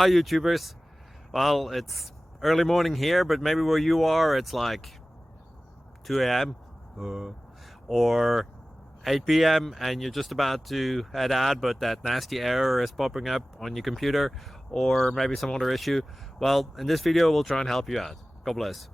Hi YouTubers. Well, it's early morning here, but maybe where you are it's like 2 a.m. Or 8 p.m. and you're just about to head out, but that nasty error is popping up on your computer, or maybe some other issue. Well, in this video we'll try and help you out. God bless.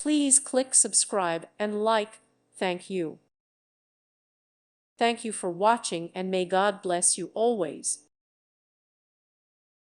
Please click subscribe and like. Thank you. Thank you for watching, and may God bless you always.